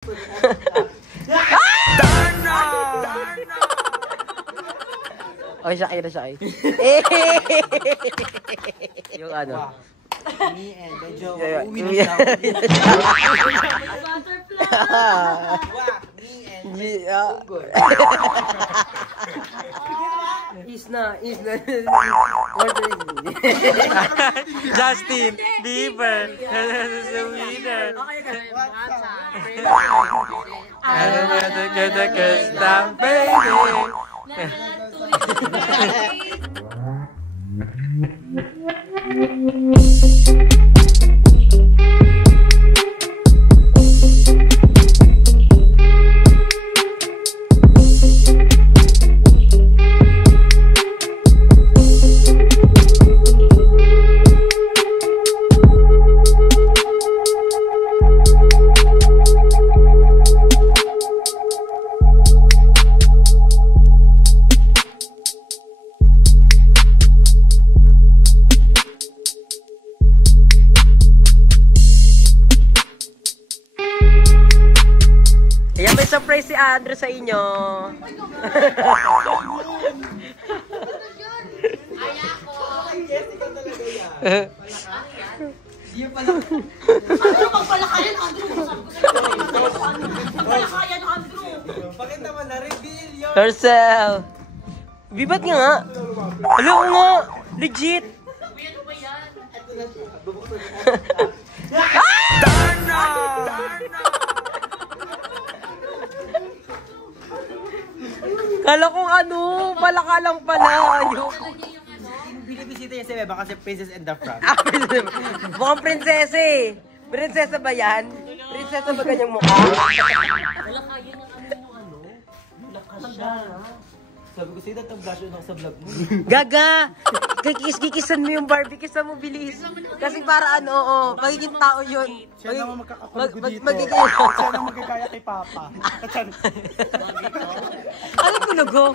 Okay, Shakira. Yung ano. Me and medyo uwi na siya. Is na. Justin Bieber is the winner. I don't know to get the kiss down, baby. Ayan, may surprise si Andrew sa inyo. Magpalakayan, Andrew. Magpalakayan, Andrew. Bakit naman na-reveal yun? Herself. Bibat nga. Alam ko nga. Legit. Ano ba yan? Kala ko ano, palaka lang pala. Ayoko. Binibisita niya si Beba kasi Princess and the Frog. Mukhang prinsesa eh. Prinsesa ba yan? Prinsesa ba ganyang mukha? Palakayan ang ano. Lakas siya. Sabi ko sa'yo, natang-blush yun ako sa vlog mo. Gaga! Kikisan mo yung Barbie, kisan mo bilis. Kasi para ano, oo, magiging tao yun. Siya naman magkakakulo dito. Magiging... Siya naman magkakaya kay Papa. Ano kunugo?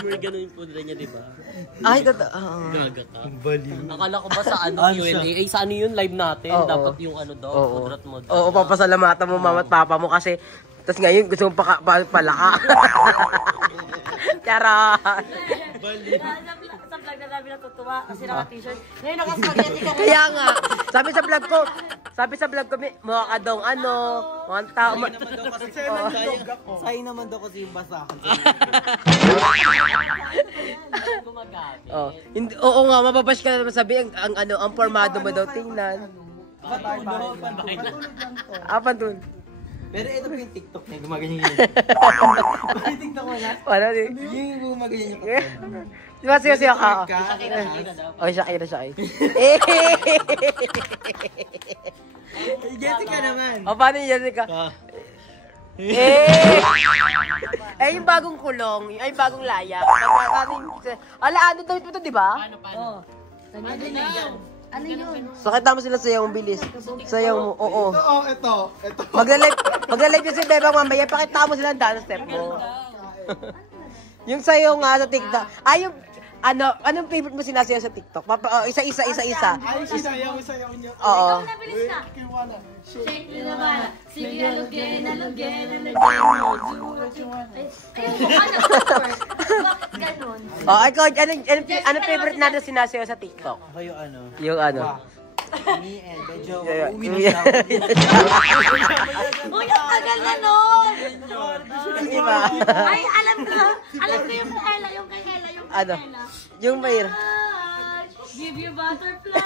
May ganun yung pudra niya, di ba? Ay, totoo. Gaga ka. Baliw. Akala ko ba sa ano, Q&A? Ay, sa ano yun, live natin? Oo. Dapat yung ano daw, pudrat mo. Oo, papasalamatan mo mama at papa mo kasi tapos ngayon gusto mo palaka. Charot! Sa vlog na namin natutuwa kasi naka-t-shirt. Ngayon naka-spaghetti ka. Kaya nga, sabi sa vlog ko, mukha ka daw ano, mukhang tao. Sa'yo naman daw kasi yung basahan. Oo nga, mababash ka naman sabi, ang formado mo daw, tingnan. Pantun. Pero ito po yung TikTok niya, gumaganyan yun. Yung TikTok mo na? Ano din? Yung gumaganyan yung Di ba siya ka? Okay, Shakira. Jessica naman. O, paano yung Jessica? Yung bagong kulong, yung bagong laya. Ano daw ito, di ba? Paano? Ano yun? Sakita mo sila sayaw, bilis. Sayaw mo, oo. Ito. Magla-live yun si Bebang mamaya, pakita mo sila ang dance step mo. Yung sayaw nga sa TikTok. Yung, anong favorite mo sinasayaw sa TikTok? Isa. Ay, sayaw niyo. Oo. Nabilis na. Shake me naman. Sige, alugin. Bakit ganun? Ikaw, anong favorite na sinasayaw sa TikTok? Kayo ano? Yung ano? Me and medyo uwi na siya. Uy, ang tagal na nun! Di ba? Ay, alam ko yung kay Ella. Ano? Yung Mayr. Give you butterfly.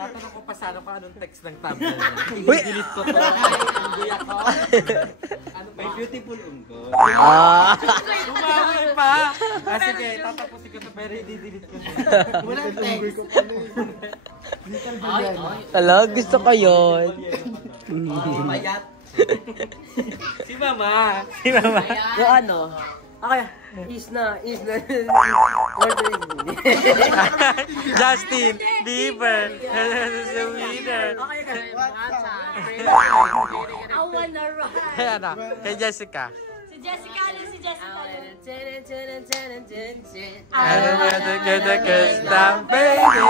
Tatanong ko pa sana kung anong text ng tablet. Uy! Delete ko to. May beautiful ungkol. Umawal pa! Sige, tatapusin ko to pero i-delete ko siya. Walang text. Talaga, gusto ko yun. Mayat. Si Mama. Yung ano? Okay, is na. Justin Bieber is the winner. I wanna ride. Kaya na, kay Jessica. Si Jessica. I don't know to get the kiss down, baby.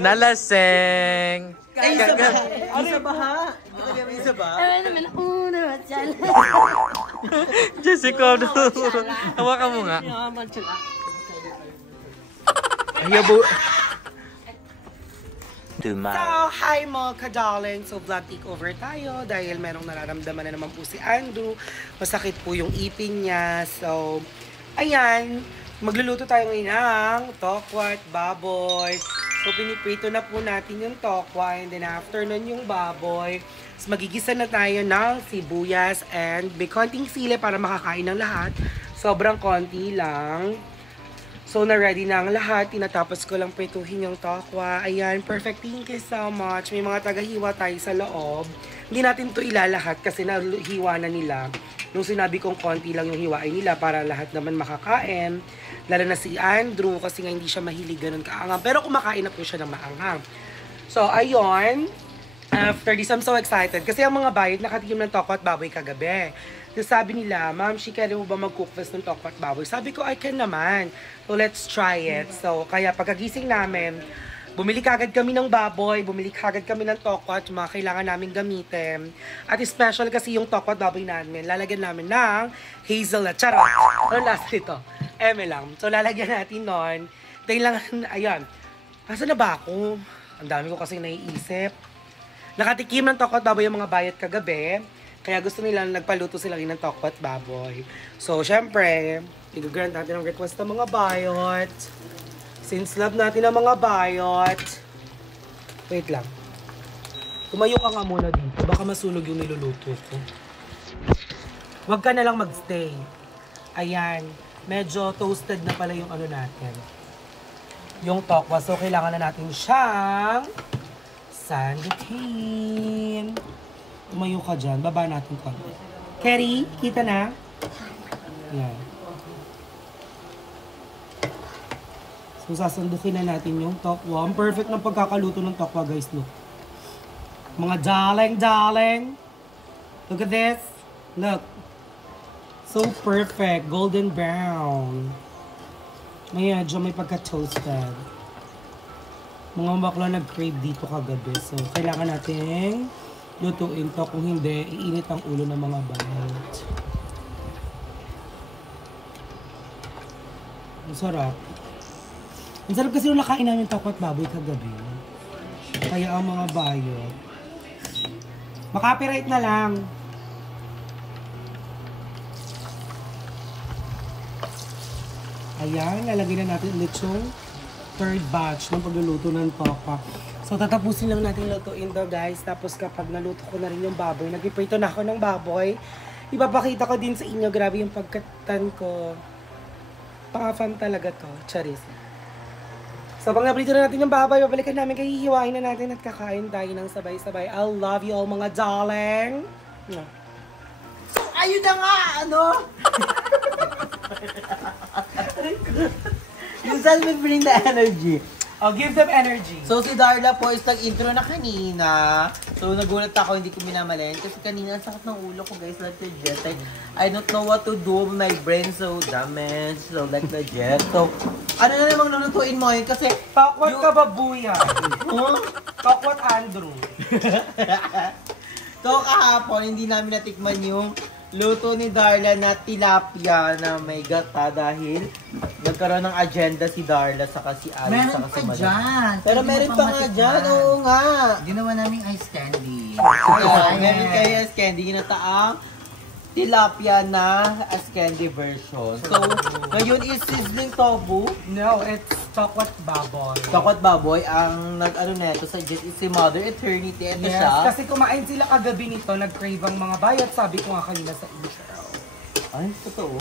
Nalaseng. Ay, isa ba? Isa ba ha? Katabi mo isa ba? Ay, naman, una, masyal. Jessica, hawakan mo nga. Ayabo. So, hi mga ka-darling. So, vlog takeover tayo dahil merong nararamdaman na naman po si Andrew. Masakit po yung ipin niya. So, ayan. Magluluto tayo ngayon ng tokwat baboy. So, piniprito na po natin yung tokwa. And then, after nun yung baboy. So, magigisa na tayo ng sibuyas and may konting sili para makakain ng lahat. Sobrang konti lang. So, na-ready na ang lahat. Tinatapos ko lang prituhin yung tokwa. Ayan, perfect. Thank you so much. May mga tagahiwa tayo sa loob. Hindi natin to ilalahat kasi nahiwa na nila. Nung sinabi kong konti lang yung hiwain nila para lahat naman makakain. Lalo na si Andrew kasi nga hindi siya mahilig ganun kaanghang. Pero kumakain na po siya ng maanghang. So, ayun. After this, I'm so excited. Kasi ang mga bayad nakatikim ng tokwa at baboy kagabi. So, sabi nila, Ma'am, kaya mo ba mag-cook fest ng tokwa at baboy? Sabi ko, I can naman. So, let's try it. So, kaya pagkagising namin, bumili kagad kami ng baboy, bumili kagad kami ng tokwa at mga kailangan namin gamitin. At special kasi yung tokwa at baboy namin, lalagyan namin ng hazelnut. Charot! Ano last nito? Eme lang. So, lalagyan natin nun. Dahil lang, ayan. Asa na ba ako? Ang dami ko kasi naiisip. Nakatikim ng tokwa at baboy yung mga bayat kagabi. Kaya gusto nila, nagpaluto sila rin ng tokwa at baboy. So, syempre, i-grant natin ang request ng mga bayot. Since love natin ang mga bayot. Wait lang. Tumayo ka nga muna dito. Baka masunog yung niluluto ko. Huwag ka na lang magstay. Ayan. Medyo toasted na pala yung ano natin. Yung tokwa. So, kailangan na natin siyang sandukin. Tumayo ka dyan. Baba natin konti. Kerry, kita na? Yan. So, sasandukin na natin yung tokwa. Ang perfect ng pagkakaluto ng tokwa, guys. Look. Mga darling. Look at this. Look. So perfect. Golden brown. Medyo may pagka-toasted. Mga bakla nag-crave dito kagabi. So, kailangan natin lutuin to. Kung hindi, iinit ang ulo ng mga bayot. Ang sarap. Ang sarap kasi nung nakain namin tokwa at baboy kagabi. Kaya ang mga bayot. Makapiright na lang. Ayan, lalagyan na natin ulit yung third batch ng pagluluto ng tokwa. So, tatapusin lang natin lutuin to, guys. Tapos, kapag naluto ko na rin yung baboy, nag-iprito na ako ng baboy. Ipapakita ko din sa inyo, grabe yung pagkatan ko. Pang-afam talaga to. Charis. So, pag naprito na natin yung baboy, babalikan namin, hihiwain na natin at kakain tayo ng sabay-sabay. I love you all, mga darling. No. So, ayun na nga, ano? Yung saan mag-bring the energy? I'll give them energy. So, si Darla po is nag-intro na kanina. So, nagulat ako, hindi ko minamalin. Kasi kanina, ang sakit ng ulo ko, guys, like legit. Like, I don't know what to do. My brain so damaged. So, like legit. So, ano na namang lulutuin mo yun? Kasi, Tokwat ka babuya. huh? Tokwat Andrew. So, kahapon, hindi namin natikman yung luto ni Darla na tilapia na may gata dahil nagkaroon ng agenda si Darla saka si Alice Meron saka pa si Madam. dyan. Pero Pwede mo meron pang pa nga matikman. dyan, oo nga. Ginawa namin ice candy. Yeah, meron kayo as candy, ginataang tilapia na as candy version. So, ngayon is sizzling tofu. No, it's tokwat baboy. Tokot baboy, ang nag-ano neto sa jet is si Mother Eternity. Ito Yes, siya. kasi kumain sila kagabi nito, nag-crave ang mga bayot. Sabi ko nga kanina sa intro. Ay, totoo?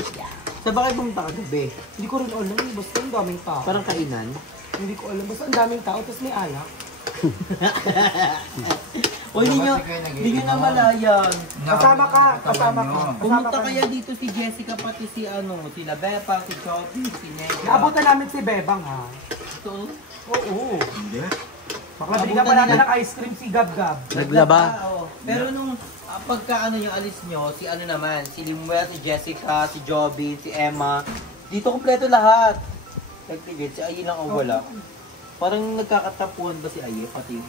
Sa bakit pumunta ka gabi? Hindi ko rin alam, basta ang daming tao. Parang kainan. Hindi ko alam, basta ang daming tao, tapos may alak. O, hindi nyo na malayan. Kasama ka. Pumunta kaya dito si Jessica, pati si sila Beppa, si Choppy, si Nega. Naabutan namin si Bebang, ha? So, Oo. Hindi. Bakla, binigyan pa natin ng ice cream si Gab-Gab. Naglaba. Pero nung pagka yung alis nyo, si naman, si Limuel, si Jessica, si Joby, si Emma, dito kompleto lahat. Like, si Ayi lang ang wala. Parang nagkakatapuan ba si Aye, pati yung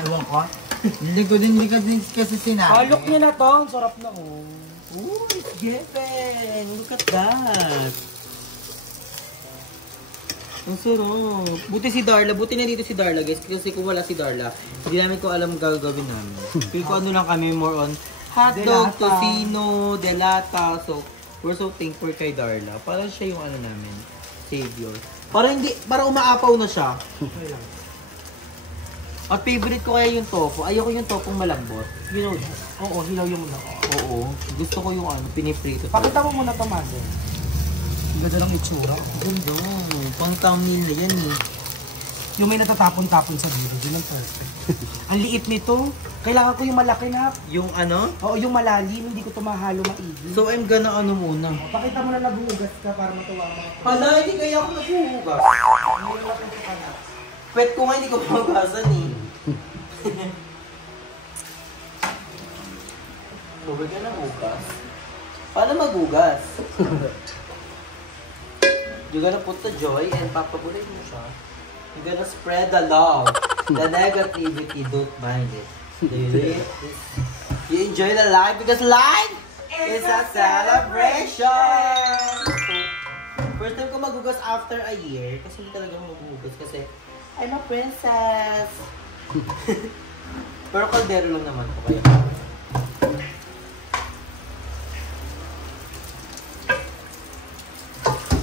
Ewan ko. Hindi ko din kasi sinabi. Halok niya na to. Ang sarap na oh. Ooh, it's given! Look at that! Ang sarap. Buti si Darla. Buti na dito si Darla, guys. Kasi kung wala si Darla, hindi namin ko alam gagawin namin. Feel ko ano lang kami, more on hotdog, Delata. tocino, delata. So, we're so thankful kay Darla. Parang siya yung ano namin, savior. Parang hindi, parang umaapaw na siya. At favorite ko kaya yung tofu. Ayoko yung tofung malambot. You know that? Oo, hilaw yung muna. Oo. Gusto ko yung ano, piniprito. Pakita mo muna to, Mother. Ang ganda ng itsura. Ganda. Pang thumbnail na yan eh. Yung may natatapon-tapon sa video, yun ang perfect. Ang liit nito. Kailangan ko yung malaki na. Yung ano? Oo, yung malalim, hindi ko ito mahalo maigi. So I'm gonna ano muna. Pakita mo na nabuhugas ka para matuwa mo. Hala, hindi kaya ako naghuhugas. Pwet ko nga hindi ko mahugasan eh. Huwag ka ng hugas. Paano maghugas? You're gonna put the joy and papagulay mo siya. You're gonna spread the love. The negativity, don't mind it. You enjoy the life because life is a celebration! So, first time ko maghugas after a year. Kasi hindi talaga ako maghugas kasi I'm a princess! Pero kaldero lang naman ko kaya.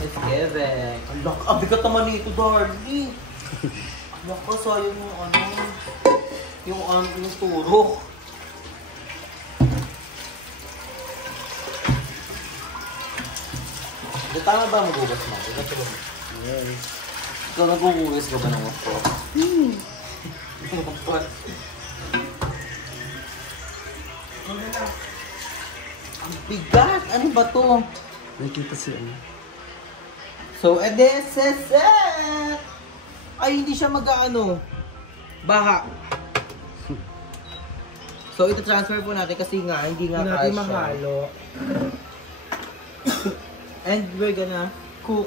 Let's give it. Ang bigat naman nito, Darlie. Baka sayang yung ano, yung turok. Tama ba maghugas mo? Yes. Ikaw naghuhugas ka ba ng wapo? Ang bigat! Ano ba to? Nakikita siya. So, this is it! Ay, hindi siya mag-ano. Baha. So, ito transfer po natin kasi nga, hindi nga Hindi kaya natin siya. mahalo. And we're gonna cook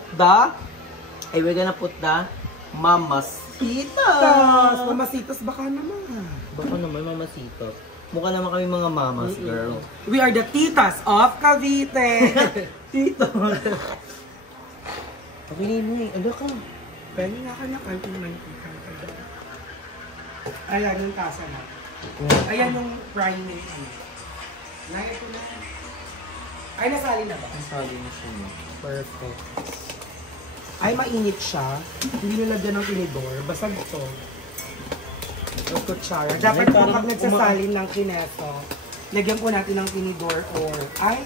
we're gonna put the mamasitas. Mamasitas baka naman. Baka naman mamasitas. Mukha naman kami mga mamas, girl. We are the titas of Cavite. Tito. Okay na yun eh. Ano ka? Pwede nga ka na kahit yung mantika. Ayan yung tasa na. Ayan yung priming. Naya ko na. Ay, nasali na ba? Nasali na siya. Perfect. Ay, mainit siya. Hindi nilagyan ng tinidor. Basta ito. O kutsara. Dapat po pag nagsasalin ng kineso, lagyan po natin ng tinidor or... Ay!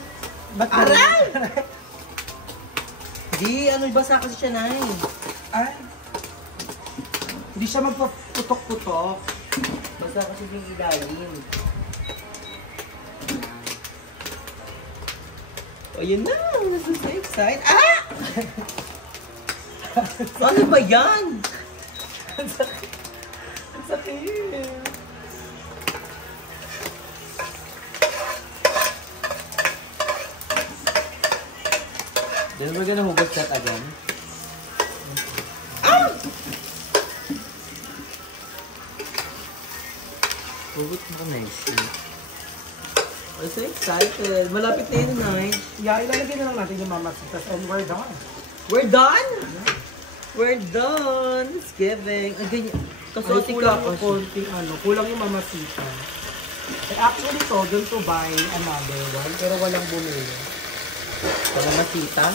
Ba't Aray! Di, ano, basa kasi siya na eh. Ay! Hindi siya magpaputok-putok. Basa kasi yung ilalim. Oh, yun na! I'm so excited. Ah! Ano ba yan? Ang sakit. Ang sakit. Then we're gonna hugas that again. Ah! Hugot mo nice. I'm so excited. Malapit na yun, Nay. Yeah, ilalagay na lang natin yung mamasitas and we're done. We're done? We're done. It's giving. Ang ganyan. Kasi Kasi kulang yung konting kulang yung mamasitas. Actually to, going to buy another one, pero walang bumili. Para masita.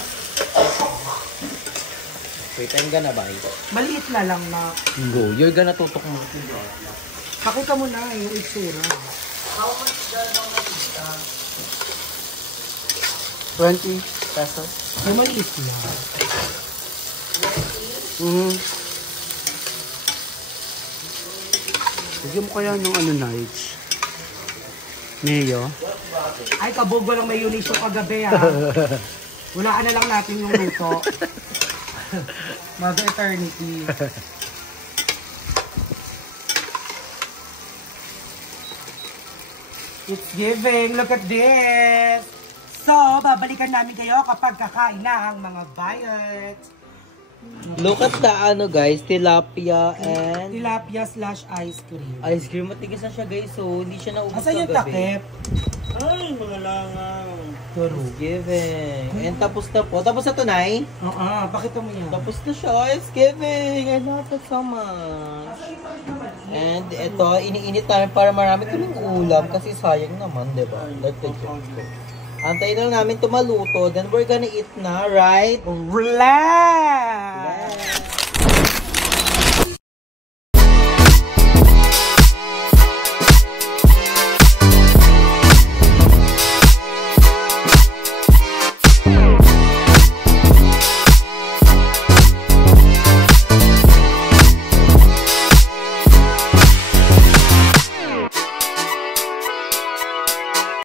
Wait, I'm gonna buy. Maliit na lang na. Go. You're gonna tutok mo. Pakita mo na yung itsura. How much does ang masita? 20 pesos. Ay, maliit na. Bigyan mo kaya nung Nige. Mayo. Ay, kabog walang mayonnaise yung kagabi Walaan na lang natin yung luto. Mother Eternity. It's giving. Look at this. So, babalikan namin kayo kapag kakain na ang mga Violet. Look at the ano guys, tilapia and Tilapia slash ice cream. ice cream. Matigas na siya guys, so hindi siya naubos Asan yung takip? Ay, mga langaw. It's giving. And tapos na po. Tapos na to, Nay. Oo, pakita mo yan. Tapos na siya. It's giving. I love it so much. And ito, iniinit namin para marami kaming ulam kasi sayang naman, di ba? Like the chips ko. Antayin lang namin ito maluto. Then we're gonna eat na, right? Relax!